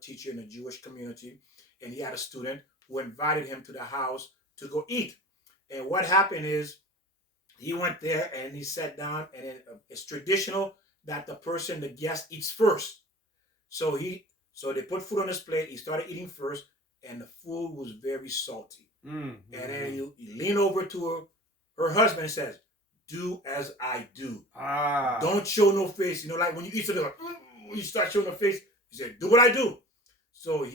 teacher in the Jewish community, and he had a student who invited him to the house to go eat. And what happened is he went there and he sat down, and it's traditional that the guest, eats first. So so they put food on his plate. He started eating first, and the food was very salty. And then he leaned over to her husband and says, "Do as I do. Don't show no face. You know, like when you eat something, like, you start showing the face." He said, "Do what I do." So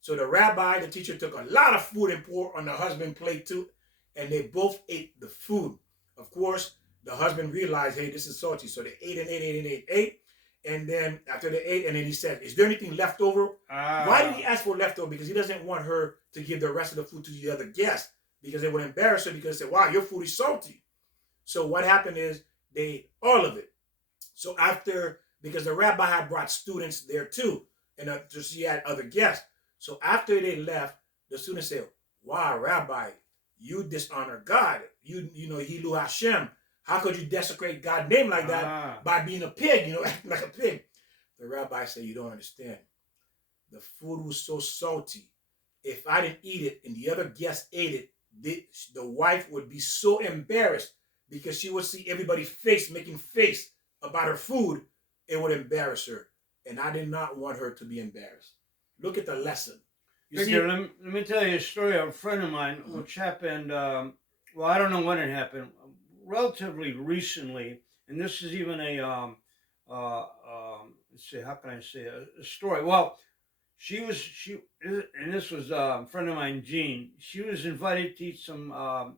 so the rabbi, the teacher, took a lot of food and poured on the husband's plate too, and they both ate the food. Of course, the husband realized, hey, this is salty. So they ate and ate and ate. And then after they ate, and then he said, "Is there anything left over?" Why did he ask for leftover? Because he doesn't want her to give the rest of the food to the other guests, because it would embarrass her, because they say, "Wow, your food is salty." So what happened is they ate all of it. So because the rabbi had brought students there too, and she had other guests. So after they left, the students said, "Wow, Rabbi, you dishonor God. You know, Hilu Hashem. How could you desecrate God's name like that by being a pig, acting like a pig?" The rabbi said, "You don't understand. The food was so salty. If I didn't eat it and the other guests ate it, the wife would be so embarrassed, because she would see everybody's face making face about her food. It would embarrass her. And I did not want her to be embarrassed." Look at the lesson. Victor, let me tell you a story of a friend of mine, which happened, well, I don't know when it happened, relatively recently. And this is even let's see, how can I say a story? Well, and this was a friend of mine, Jean. She was invited to eat a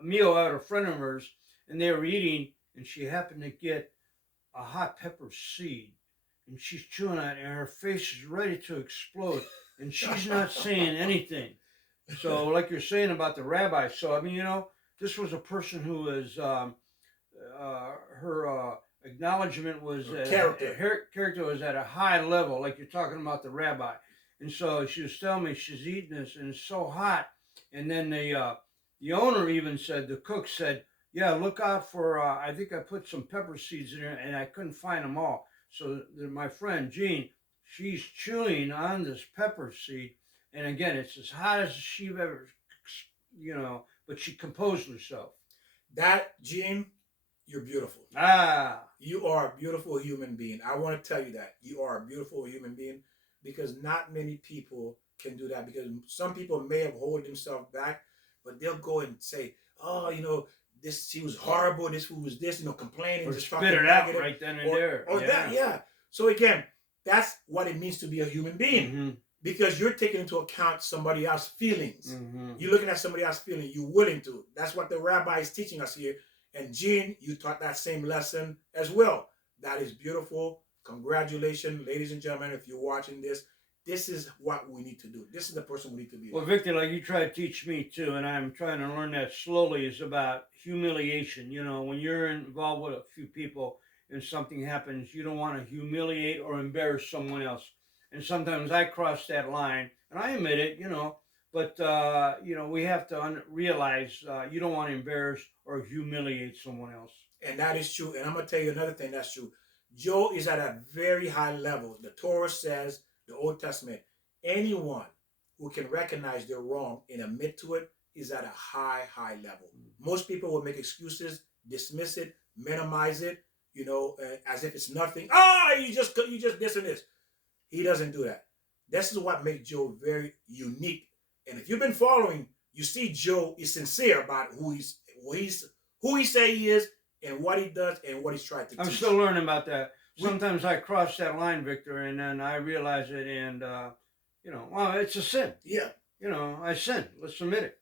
meal at a friend of hers, and they were eating, and she happened to get a hot pepper seed, and she's chewing on it, and her face is ready to explode, and she's not saying anything. So, like you're saying about the rabbi, so I mean, this was a person who was her acknowledgement was her character was at a high level, like you're talking about the rabbi. And so she was telling me she's eating this, and it's so hot. And then the owner even said, the cook said, "Yeah, look out for, I think I put some pepper seeds in there, and I couldn't find them all." So my friend Jean, she's chewing on this pepper seed, and again, it's as hot as she ever, but she composed herself. That, Jean, you're beautiful. You are a beautiful human being. I want to tell you that. You are a beautiful human being, because not many people can do that, because some people may have held themselves back, but they'll go and say, "Oh, this, she was horrible, this food was this," complaining, or just spit it out right then and there. Or that, yeah. So again, that's what it means to be a human being, because you're taking into account somebody else's feelings. You're looking at somebody else's feelings. You're willing to. That's what the rabbi is teaching us here. And Jean, you taught that same lesson as well. That is beautiful. Congratulations, ladies and gentlemen, if you're watching this. This is what we need to do. This is the person we need to be. Well, Victor, like you try to teach me too, and I'm trying to learn that slowly, is about humiliation. When you're involved with a few people and something happens, you don't want to humiliate or embarrass someone else. And sometimes I cross that line, and I admit it, but, we have to realize you don't want to embarrass or humiliate someone else. And that is true. And I'm going to tell you another thing that's true. Joe is at a very high level. The Torah says, the Old Testament, anyone who can recognize they're wrong and admit to it is at a high, high level. Most people will make excuses, dismiss it, minimize it, as if it's nothing. You just this and this. He doesn't do that. This is what makes Joe very unique. And if you've been following, you see Joe is sincere about who he say he is, and what he does, and what he's trying to teach. I'm still learning about that. Sometimes I cross that line, Victor, and then I realize it, and well, it's a sin. Yeah. I sin. Let's admit it.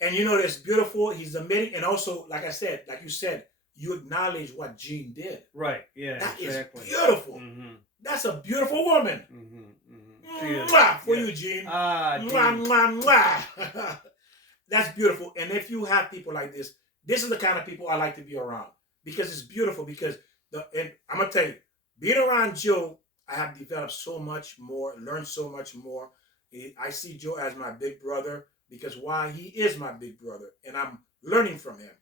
And it's beautiful. He's admitting, and also, like you said, you acknowledge what Jean did. Right. Yeah. That exactly. is beautiful. That's a beautiful woman. Mwah, for you, Jean. Jean. Mwah, mwah, mwah. That's beautiful. And if you have people like this is the kind of people I like to be around, because it's beautiful. Because and I'm gonna tell you, being around Joe, I have developed so much more, learned so much more. I see Joe as my big brother, because why? He is my big brother, and I'm learning from him.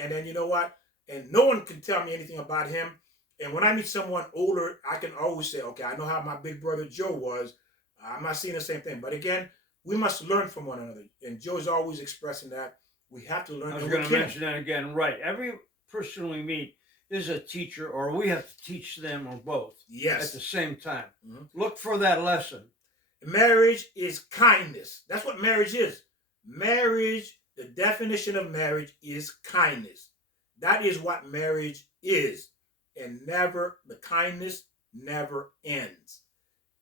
And then you know what? And no one can tell me anything about him. And when I meet someone older, I can always say, okay, I know how my big brother Joe was. I'm not seeing the same thing. But again, we must learn from one another. And Joe's always expressing that we have to learn. I was And we going to can. mention that again. Right. Every person we meet is a teacher, or we have to teach them, or both at Yes. the same time. Mhm. Look for that lesson. Marriage is kindness. That's what marriage is. Marriage, the definition of marriage is kindness. That is what marriage is. And the kindness never ends.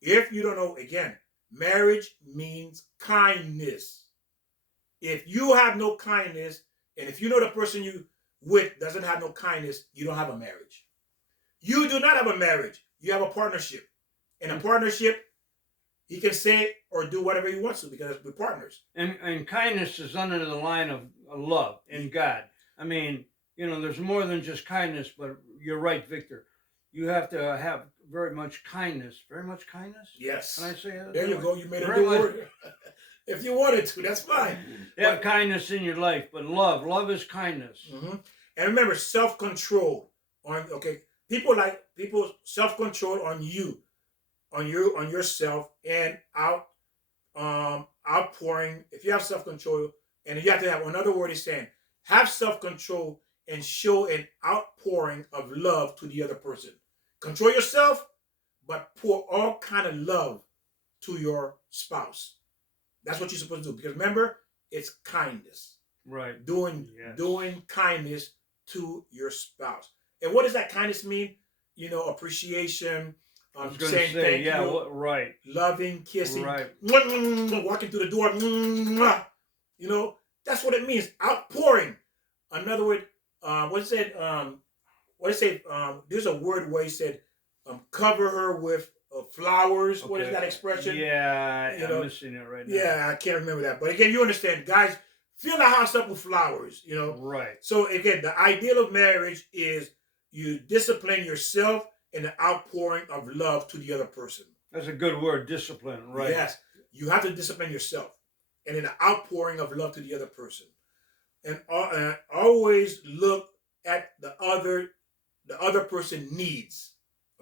If you don't know, again, marriage means kindness. If you have no kindness, and if you know the person you with doesn't have no kindness, you don't have a marriage. You do not have a marriage. You have a partnership. In a partnership, he can say or do whatever he wants to because we're partners. And kindness is under the line of love in God. I mean, there's more than just kindness, but you're right, Victor. You have to have very much kindness. Very much kindness? Yes. Can I say that? There you go. You made a new word. If you wanted to, that's fine. Have kindness in your life, but love is kindness. Mm-hmm. And remember, self-control people self-control on you, on yourself, and outpouring. If you have self-control, and you have to have another word is saying, have self-control and show an outpouring of love to the other person. Control yourself, but pour all kind of love to your spouse. That's what you're supposed to do. Because remember, it's kindness. Right. Doing kindness to your spouse. And what does that kindness mean? Appreciation, saying thank you. Right. Loving, kissing, right. Walking through the door. That's what it means. Outpouring. Another word, there's a word where he said, cover her with flowers. Okay. What is that expression? Yeah, I'm missing it right now. Yeah, I can't remember that. But again, you understand, guys, fill the house up with flowers, Right. So again, the ideal of marriage is you discipline yourself in the outpouring of love to the other person. That's a good word, discipline, right? Yes. You have to discipline yourself and in the outpouring of love to the other person. And always look at the other person needs.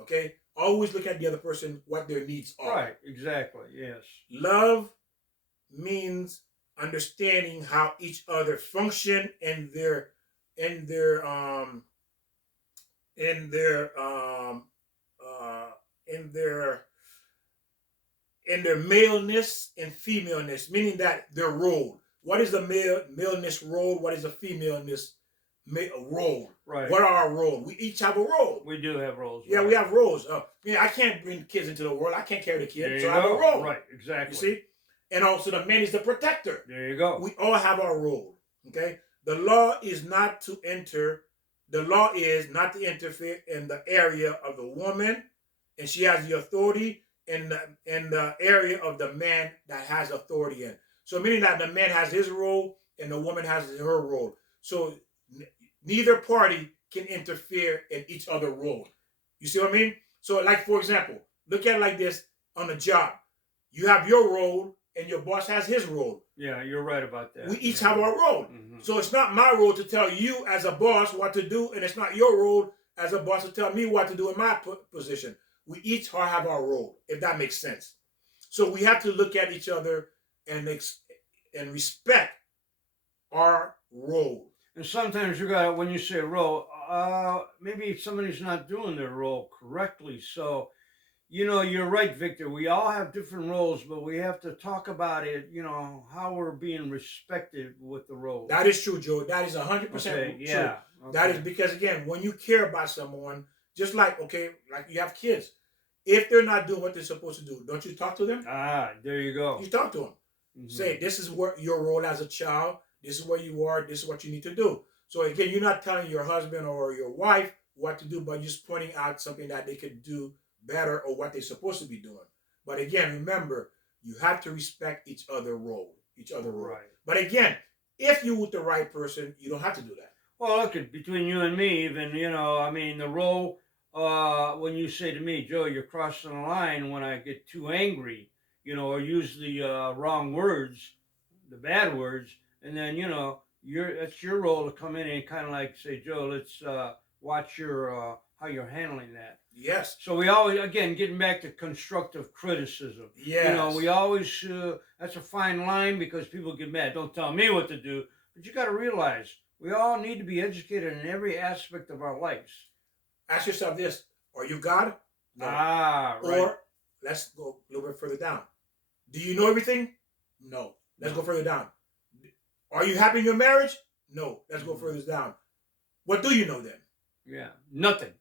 Okay? Always look at the other person, what their needs are. Right, exactly, yes. Love means understanding how each other function in their maleness and femaleness, meaning that their role. What is the maleness role? What is the femaleness role? Right. What are our roles? We each have a role. We do have roles. Yeah, right. We have roles. I can't bring kids into the world. I can't carry the kid, so I have a role. Right, exactly. You see? And also the man is the protector. There you go. We all have our role. Okay? The law is not to interfere in the area of the woman, and she has the authority in the area of the man that has authority in. So meaning that the man has his role and the woman has her role. So neither party can interfere in each other's role. You see what I mean? So like, for example, look at it like this on a job. You have your role and your boss has his role. Yeah, you're right about that. We each have our role. Mm-hmm. So it's not my role to tell you as a boss what to do, and it's not your role as a boss to tell me what to do in my position. We each have our role, if that makes sense. So we have to look at each other and respect our role. And sometimes you got, when you say role, maybe somebody's not doing their role correctly. So, you're right, Victor. We all have different roles, but we have to talk about it, how we're being respected with the role. That is true, Joe. That is 100% okay, true. Yeah. Okay. That is because, again, when you care about someone, just like you have kids, if they're not doing what they're supposed to do, don't you talk to them? There you go. You talk to them. Mm-hmm. Say, this is what your role as a child, this is where you are, this is what you need to do. So again, you're not telling your husband or your wife what to do, but just pointing out something that they could do better or what they're supposed to be doing. But again, remember, you have to respect each other's role. Right. But again, if you're with the right person, you don't have to do that. Well, look, between you and me, even, the role, when you say to me, Joe, you're crossing the line when I get too angry, or use the wrong words, the bad words, and then, it's your role to come in and kind of like say, Joe, let's watch your how you're handling that. Yes. So we always, again, getting back to constructive criticism. Yes. We always, that's a fine line because people get mad. Don't tell me what to do. But you got to realize we all need to be educated in every aspect of our lives. Ask yourself this: are you God? No. Right. Or let's go a little bit further down. Do you know everything? No. Let's go further down. Are you happy in your marriage? No. Let's go further down. What do you know then? Yeah, nothing.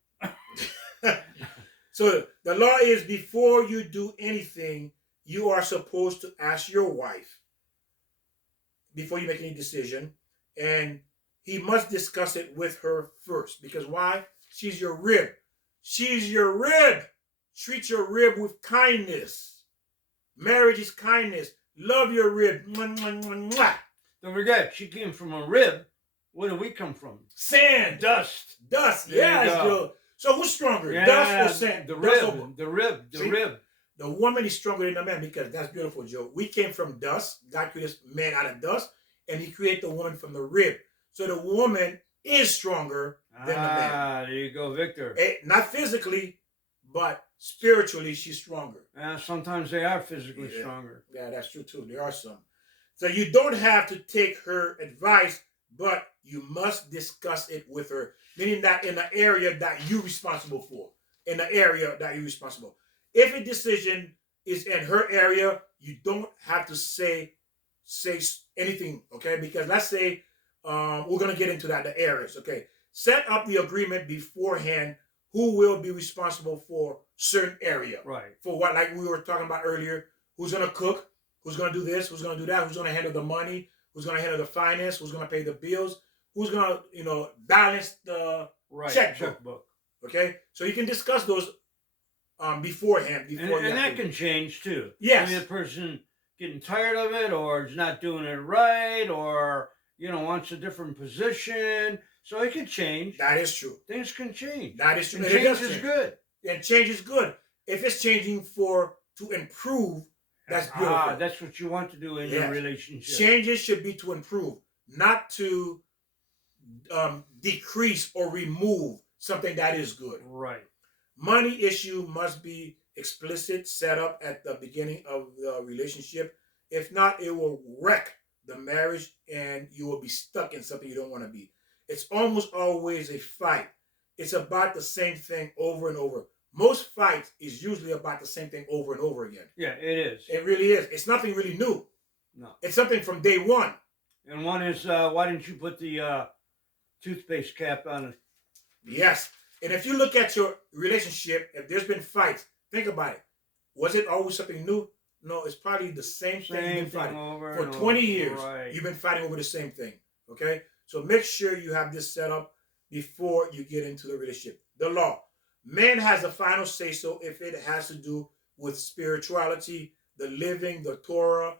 So the law is, before you do anything, you are supposed to ask your wife before you make any decision, and he must discuss it with her first. Because why? She's your rib. She's your rib. Treat your rib with kindness. Marriage is kindness. Love your rib. Mwah, mwah, mwah, mwah. Don't forget, she came from a rib. Where do we come from? Sand. Dust. Dust. Yeah. So who's stronger? Yeah, dust or sand? The rib. The rib. The rib. The woman is stronger than the man, because that's beautiful, Joe. We came from dust. God created man out of dust, and he created the woman from the rib. So the woman is stronger than the man. There you go, Victor. Not physically, but spiritually, she's stronger. Sometimes they are physically stronger. Yeah, that's true too. There are some. So you don't have to take her advice, but you must discuss it with her. Meaning that in the area that you're responsible for. In the area that you're responsible. If a decision is in her area, you don't have to say anything, okay? Because let's say we're going to get into that, the areas, okay? Set up the agreement beforehand who will be responsible for certain area. Right. For what, like we were talking about earlier, who's going to cook, who's going to do this, who's going to do that, who's going to handle the money, who's going to handle the finance, who's going to pay the bills, who's going to, balance the checkbook. Okay? So you can discuss those beforehand. And that can change too. Yes. I mean, the person getting tired of it, or is not doing it right, or, wants a different position. So it can change. That is true. Things can change. That is true. And change is good. And change is good. If it's changing to improve, that's beautiful. That's what you want to do in your relationship. Changes should be to improve, not to decrease or remove something that is good. Right. Money issue must be explicit, set up at the beginning of the relationship. If not, it will wreck the marriage and you will be stuck in something you don't want to be. It's almost always a fight. It's about the same thing over and over. Most fights is usually about the same thing over and over again. Yeah, it is. It really is. It's nothing really new. No. It's something from day one. And one is, why didn't you put the toothpaste cap on it? Yes. And if you look at your relationship, if there's been fights, think about it. Was it always something new? No, it's probably the same thing you've been fighting. For 20 years, you've been fighting over the same thing. Okay? So make sure you have this set up before you get into the relationship. The law. Man has the final say-so if it has to do with spirituality, the living, the Torah.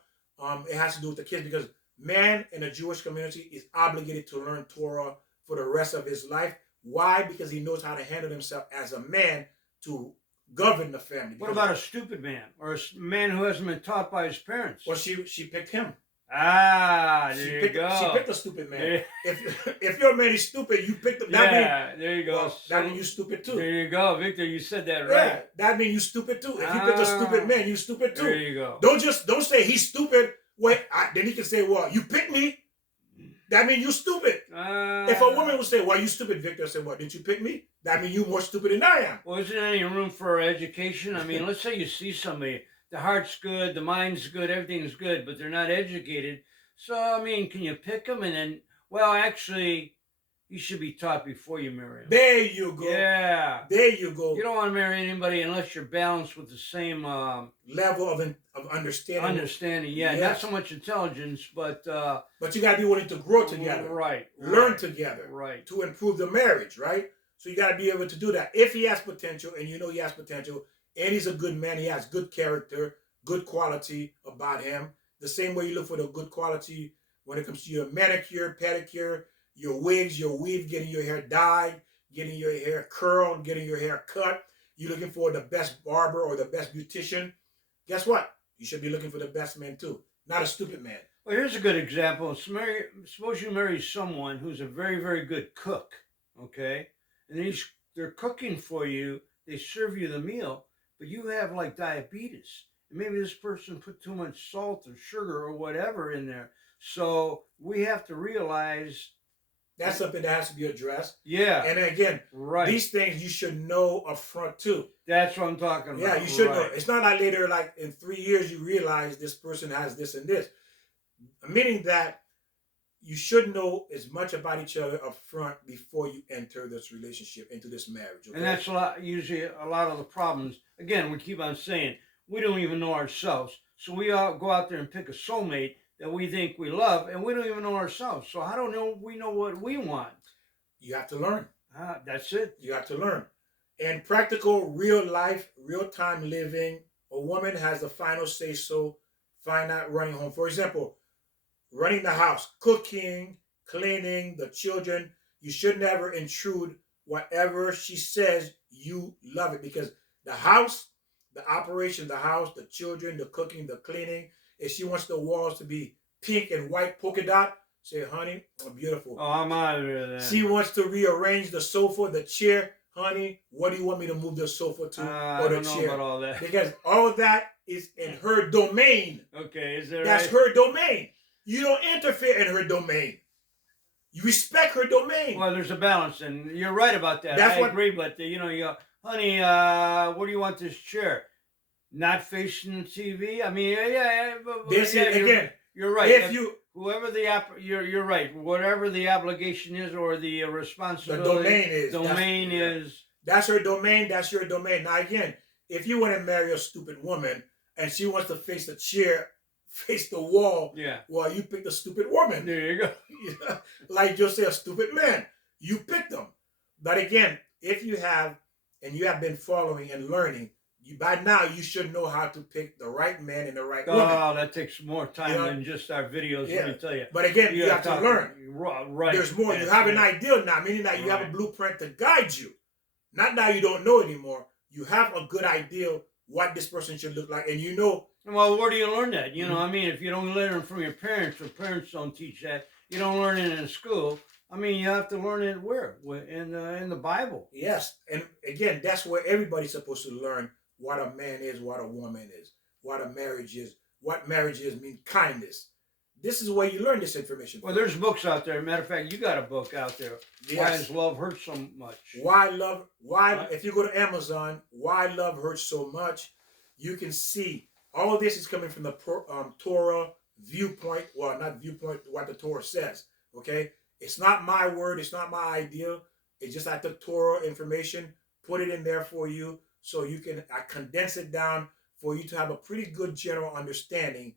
It has to do with the kids, because man in the Jewish community is obligated to learn Torah for the rest of his life. Why? Because he knows how to handle himself as a man to govern the family. What about a stupid man, or a man who hasn't been taught by his parents? Well, she picked him. There you go. She picked a stupid man. If your man is stupid, you picked him. There you go. Well, that means you're stupid too. There you go, Victor. You said that right. Yeah, that means you're stupid too. If you picked a stupid man, you're stupid too. There you go. Don't say he's stupid. Wait, then he can say, well, you picked me. That means you're stupid. If a woman would say, well, you stupid, Victor, I say, well, didn't you pick me? That means you're more stupid than I am. Well, isn't there any room for education? I mean, let's say you see somebody, the heart's good, the mind's good, everything's good, but they're not educated. So, I mean, can you pick them? And then, well, actually, you should be taught before you marry them. There you go. Yeah. There you go. You don't want to marry anybody unless you're balanced with the same level of understanding. Understanding, yeah. Yes. Not so much intelligence, but you got to be willing to grow together. Right. Learn together. Right. To improve the marriage, right? So you got to be able to do that. If he has potential, and you know he has potential, and he's a good man, he has good character, good quality about him. The same way you look for the good quality when it comes to your manicure, pedicure, your wigs, your weave, getting your hair dyed, getting your hair curled, getting your hair cut. You're looking for the best barber or the best beautician. Guess what? You should be looking for the best man too, not a stupid man. Well, here's a good example. Suppose you marry someone who's a very, very good cook, okay? And they're cooking for you, they serve you the meal, but you have like diabetes. And maybe this person put too much salt or sugar or whatever in there. So we have to realize that's something that has to be addressed. Yeah. And again, right. These things you should know up front too. That's what I'm talking about. Yeah, you should know. It's not like later, like in 3 years, you realize this person has this and this. Meaning that you should know as much about each other up front before you enter this relationship, into this marriage. Okay? And that's usually a lot of the problems. Again, we keep on saying we don't even know ourselves. So we all go out there and pick a soulmate that we think we love, and we don't even know ourselves. So how do we know what we want? You have to learn. That's it. You have to learn. In practical, real life, real time living, a woman has the final say so, not running home. For example, running the house, cooking, cleaning, the children. You should never intrude. Whatever she says, you love it, because the house, the operation, the house, the children, the cooking, the cleaning. If she wants the walls to be pink and white polka dot, say, honey, oh, beautiful. Oh, I'm out of there. She wants to rearrange the sofa, the chair. Honey, what do you want me to move the sofa to, or the I don't know chair? about all that. Because all of that is in her domain. Okay, is that That's right? her domain. You don't interfere in her domain. You respect her domain. Well, there's a balance, and you're right about that. I agree, but you go, honey, what do you want this chair? Not facing the TV? I mean, Again. You're right. If you whoever you're right. Whatever the obligation is or the responsibility, the domain is. That's her domain. That's your domain. Now again, if you want to marry a stupid woman and she wants to face the chair, face the wall, well, you pick the stupid woman. There you go. Like you say, a stupid man. You pick them. But again, if you have been following and learning, by now you should know how to pick the right man and the right woman. Oh, that takes more time than just our videos, let me tell you. But again, you have to learn. Right. There's more. You have an ideal now, meaning that you have a blueprint to guide you. Not now you don't know anymore. You have a good idea what this person should look like, and you know. Well, where do you learn that? I mean, if you don't learn it from your parents, or parents don't teach that, you don't learn it in school. I mean, you have to learn it where? In the Bible. Yes, and again, that's where everybody's supposed to learn what a man is, what a woman is, what a marriage is. What marriage is mean kindness. This is where you learn this information. Well, there's books out there. Matter of fact, you got a book out there. Yes. Why does love hurt so much? If you go to Amazon, Why Love Hurts So Much, you can see all of this is coming from the Torah viewpoint. Well, not viewpoint, what the Torah says. Okay? It's not my word. It's not my idea. It's just like the Torah information. Put it in there for you so you can condense it down for you to have a pretty good general understanding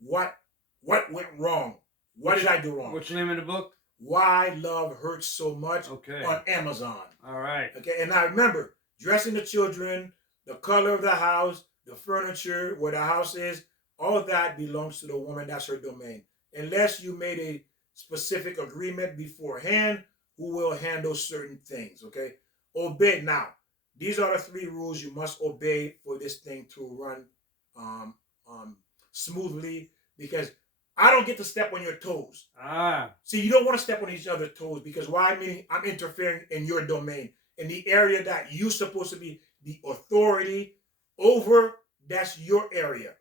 what went wrong. What did I do wrong? What's the name of the book? Why Love Hurts So Much, on Amazon. All right. Okay, and now remember, dressing the children, the color of the house, the furniture, where the house is, all of that belongs to the woman. That's her domain. Unless you made a specific agreement beforehand, who will handle certain things, okay? Obey now. These are the 3 rules you must obey for this thing to run smoothly, because I don't get to step on your toes. See, you don't want to step on each other's toes, because why? Meaning I'm interfering in your domain, in the area that you're supposed to be the authority over. That's your area.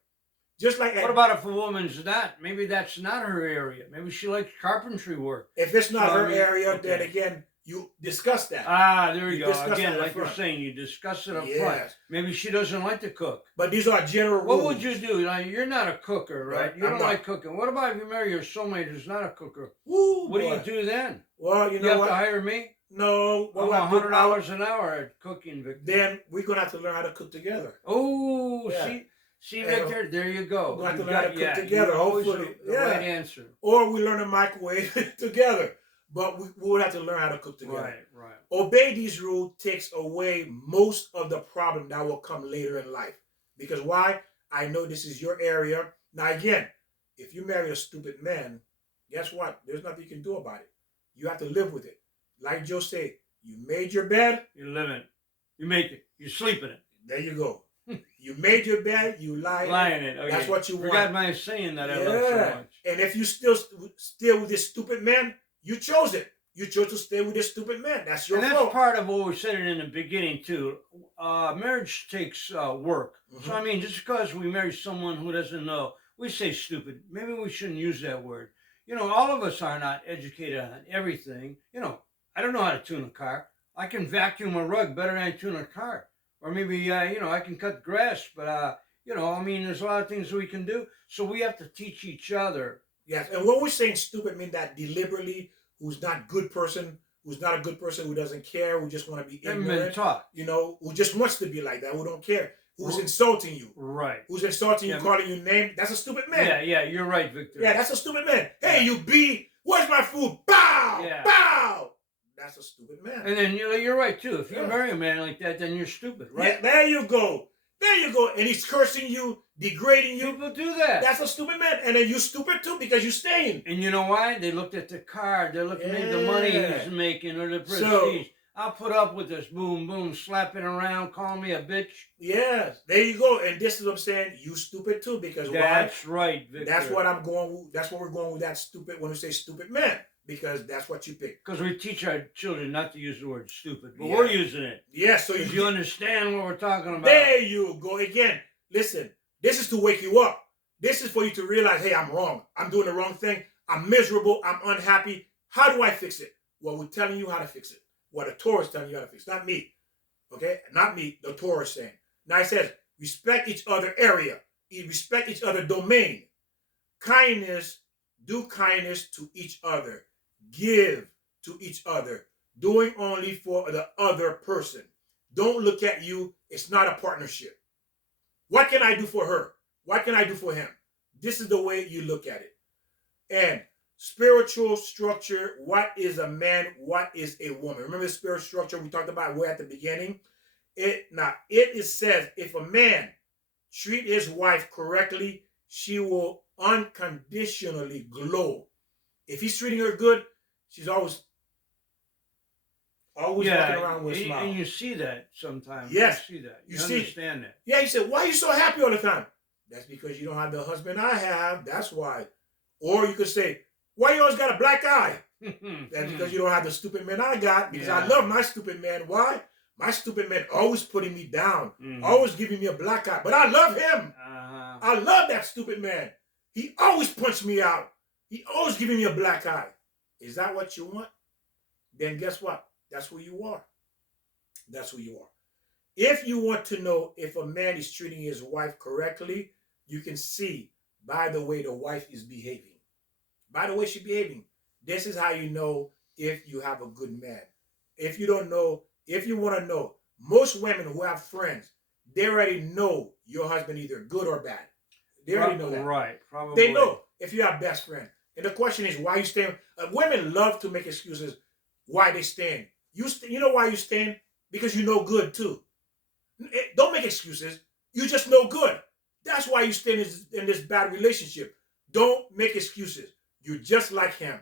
Just like what about if a woman's not? Maybe that's not her area. Maybe she likes carpentry work. If it's not her area, then again, you discuss that. There you go. Again, like you're saying, you discuss it up front. Maybe she doesn't like to cook. But these are general rules. What would you do? Now, you're not a cooker, right? You don't like cooking. What about if you marry your soulmate who's not a cooker? What do you do then? Well, you have to hire me? No. Well, $100 an hour at cooking, Victor. Then we're going to have to learn how to cook together. Oh, see, Victor, there you go. We're going to have to learn how to cook together, hopefully. The right answer. Or we learn to microwave together. But we would have to learn how to cook together. Right. Obey these rules takes away most of the problem that will come later in life. Because why? I know this is your area. Now again, if you marry a stupid man, guess what? There's nothing you can do about it. You have to live with it. Like Joe said, you made your bed. You live in it. You make it. You sleep in it. There you go. You made your bed, you lie in it. Okay. That's what you want. Forgot my saying that I love so much. And if you still with this stupid man, you chose it. You chose to stay with this stupid man. That's your And fault. that's part of what we said in the beginning too. Marriage takes work. Mm-hmm. So I mean, just because we marry someone who doesn't know, we say stupid. Maybe we shouldn't use that word. You know, all of us are not educated on everything. You know, I don't know how to tune a car. I can vacuum a rug better than I tune a car. Or maybe, you know, I can cut grass. But, you know, I mean, there's a lot of things we can do. So we have to teach each other. Yes, and when we're saying stupid, mean that deliberately, who's not good person, who's not a good person, who doesn't care, who just want to be ignorant, you know, who just wants to be like that, who don't care, who's insulting you, right? Who's insulting you, calling you name. That's a stupid man. Yeah, you're right, Victor. Yeah, that's a stupid man. Hey, you B, where's my food? Bow, bow. That's a stupid man. And then you're right too. If you marry a man like that, then you're stupid, right? Yeah, there you go. There you go. And he's cursing you, degrading you. People do that. That's a stupid man. And then you stupid too because you're staying. And you know why? They looked at the car. They're looking at the money he's making or the prestige. I'll put up with this. Boom, boom, slapping around, calling me a bitch. Yes. There you go. And this is what I'm saying. You stupid too because that's right, Victor. That's what I'm going. That's what we're going with that stupid when we say stupid man. Because that's what you pick. Because we teach our children not to use the word stupid, but we're using it. Yes, so you understand what we're talking about. There you go. Again, listen, this is to wake you up. This is for you to realize, hey, I'm wrong. I'm doing the wrong thing. I'm miserable. I'm unhappy. How do I fix it? Well, we're telling you how to fix it. What the Torah is telling you how to fix it. Not me. Okay? Not me. The Torah is saying. Now it says, respect each other area. Respect each other domain. Kindness. Do kindness to each other. Give to each other, doing only for the other person. Don't look at you. It's not a partnership. What can I do for her? What can I do for him? This is the way you look at it. And spiritual structure, what is a man? What is a woman? Remember the spiritual structure we talked about way at the beginning? It says, if a man treat his wife correctly, she will unconditionally glow. If he's treating her good, she's always walking around with a smile. And you see that sometimes. Yes. You see that. You understand that. Yeah, you say, why are you so happy all the time? That's because you don't have the husband I have. That's why. Or you could say, why you always got a black eye? That's because you don't have the stupid man I got. Because I love my stupid man. Why? My stupid man always putting me down. Always giving me a black eye. But I love him. I love that stupid man. He always punched me out. He always giving me a black eye. Is that what you want? Then guess what? That's who you are. That's who you are. If you want to know if a man is treating his wife correctly, you can see by the way the wife is behaving. By the way she's behaving. This is how you know if you have a good man. If you don't know, if you want to know, most women who have friends, they already know your husband either good or bad. They already know that. Right, probably. They know if you have best friend. And the question is, why you staying? Women love to make excuses why they staying. You know why you staying? Because you know good too. Don't make excuses. You just know good. That's why you stay in this bad relationship. Don't make excuses. You're just like him.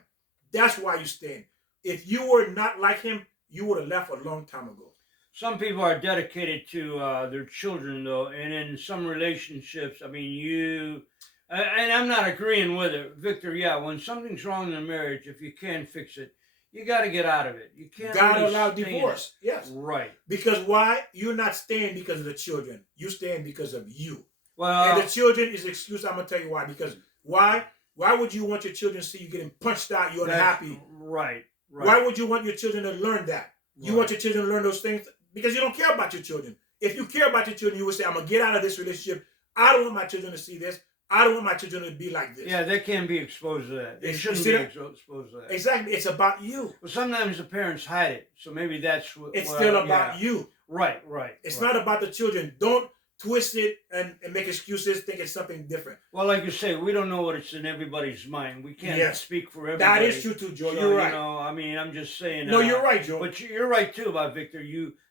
That's why you staying. If you were not like him, you would have left a long time ago. Some people are dedicated to their children, though, and in some relationships, I mean, and I'm not agreeing with it, Victor. Yeah, when something's wrong in a marriage, if you can't fix it, you got to get out of it. You can't. Gotta allow divorce. Yes. Right. Because why? You're not staying because of the children. You're staying because of you. Well, and the children is excuse. I'm gonna tell you why. Because why? Why would you want your children to see you getting punched out? You're unhappy. Right. Why would you want your children to learn that? You want your children to learn those things because you don't care about your children. If you care about your children, you would say, I'm going to get out of this relationship. I don't want my children to see this. I don't want my children to be like this. Yeah, they can't be exposed to that. They shouldn't be exposed to that. Exactly. It's about you. Well, sometimes the parents hide it. So maybe that's what... It's still about you. Right. It's not about the children. Don't twist it and make excuses, think it's something different. Well, like you say, we don't know what it's in everybody's mind. We can't speak for everybody. That is true too, Joe. You're right. You know, I mean, I'm just saying. No, you're right, Joe. But you're right too about Victor.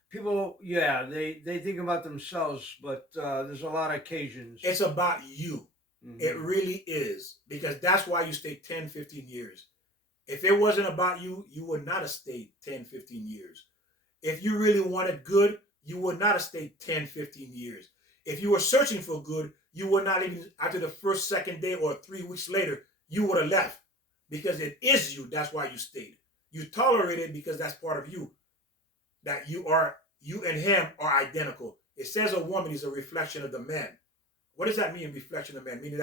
People, they think about themselves, but there's a lot of occasions. It's about you. Mm-hmm. It really is. Because that's why you stay 10, 15 years. If it wasn't about you, you would not have stayed 10, 15 years. If you really wanted good, you would not have stayed 10, 15 years. If you were searching for good, you would not even, after the first, second day or 3 weeks later, you would have left. Because it is you. That's why you stayed. You tolerate it because that's part of you. That you and him are identical. It says a woman is a reflection of the man. What does that mean, reflection of man? Meaning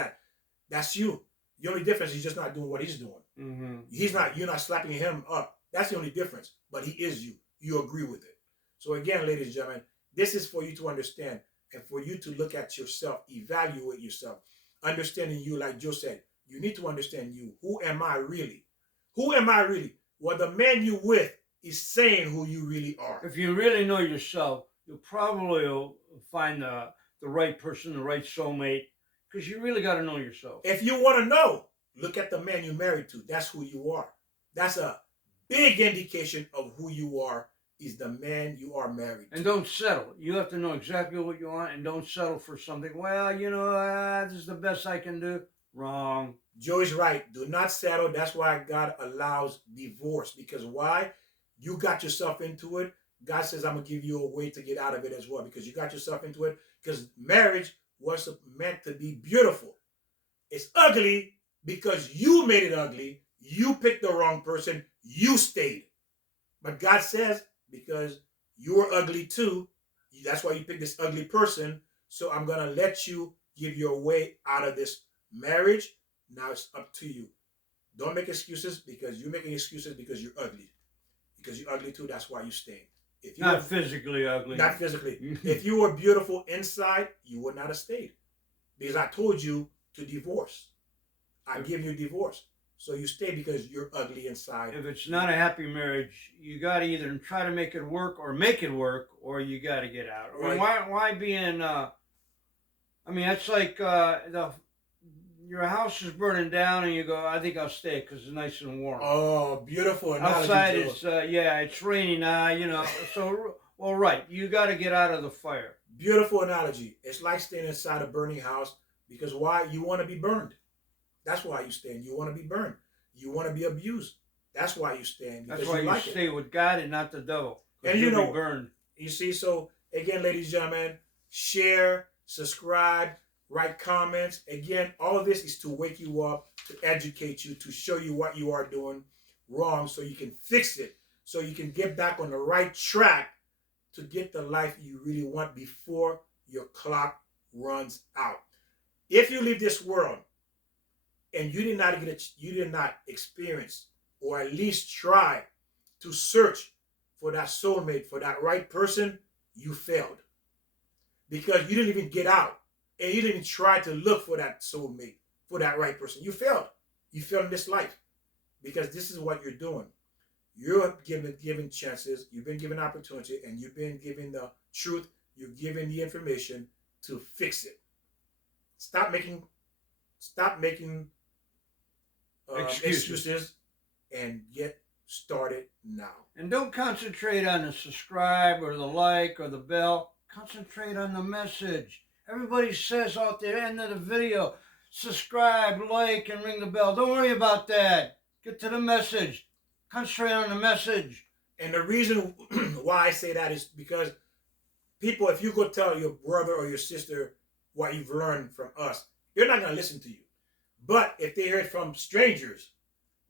that's you. The only difference is just not doing what he's doing. You're not slapping him up. That's the only difference. But he is you. You agree with it. So again, ladies and gentlemen, this is for you to understand and for you to look at yourself, evaluate yourself, understanding you, like Joe said. You need to understand you. Who am I really? Who am I really? Well, the man you with is saying who you really are. If you really know yourself, you'll probably find the right person, the right soulmate, because you really got to know yourself. If you want to know, look at the man you're married to. That's who you are. That's a big indication of who you are, is the man you are married to. And don't settle. You have to know exactly what you want and don't settle for something. Well, this is the best I can do. Wrong. Joey's right. Do not settle. That's why God allows divorce. Because why? You got yourself into it. God says, I'm going to give you a way to get out of it as well. Because you got yourself into it. Because marriage was meant to be beautiful. It's ugly because you made it ugly. You picked the wrong person. You stayed. But God says, because you were ugly too, that's why you picked this ugly person. So I'm going to let you give your way out of this marriage. Now it's up to you. Don't make excuses, because you're making excuses because you're ugly. Because you're ugly too, that's why you're staying. If you not physically ugly. Not physically. If you were beautiful inside, you would not have stayed. Because I told you to divorce. I give you divorce. So you stay because you're ugly inside. If it's not a happy marriage, you got to either try to make it work, or you got to get out. Right. Why be in? That's like your house is burning down, and you go, I think I'll stay because it's nice and warm. Oh, beautiful analogy. Outside it's raining now. So right, you got to get out of the fire. Beautiful analogy. It's like staying inside a burning house, because why? You want to be burned. That's why you stand. You want to be burned. You want to be abused. That's why you stand. That's why you stay with God and not the devil. And you'll be burned. You see, so again, ladies and gentlemen, share, subscribe, write comments. Again, all of this is to wake you up, to educate you, to show you what you are doing wrong so you can fix it, so you can get back on the right track to get the life you really want before your clock runs out. If you leave this world and you did not experience, or at least try to search for that soulmate, for that right person, you failed. Because you didn't even get out and you didn't try to look for that soulmate, for that right person. You failed. You failed in this life, because this is what you're doing. You're given chances, you've been given opportunity, and you've been given the truth, you're given the information to fix it. Stop making excuses and get started now. And don't concentrate on the subscribe or the like or the bell. Concentrate on the message. Everybody says out there at the end of the video, subscribe, like, and ring the bell. Don't worry about that. Get to the message. Concentrate on the message. And the reason why I say that is because people, if you go tell your brother or your sister what you've learned from us, they're not going to listen to you. But if they hear it from strangers,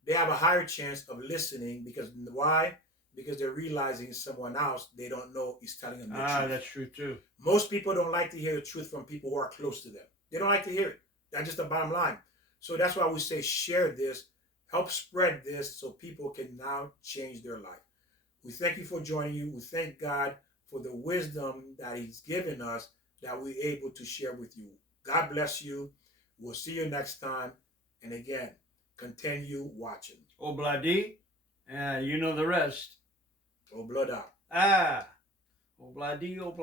they have a higher chance of listening. Because why? Because they're realizing someone else they don't know is telling them the truth. That's true too. Most people don't like to hear the truth from people who are close to them. They don't like to hear it. That's just the bottom line. So that's why we say share this, help spread this, so people can now change their life. We thank you for joining you. We thank God for the wisdom that He's given us, that we're able to share with you. God bless you. We'll see you next time. And again, continue watching. Obladi, you know the rest. Oblada. Obladi, obladi.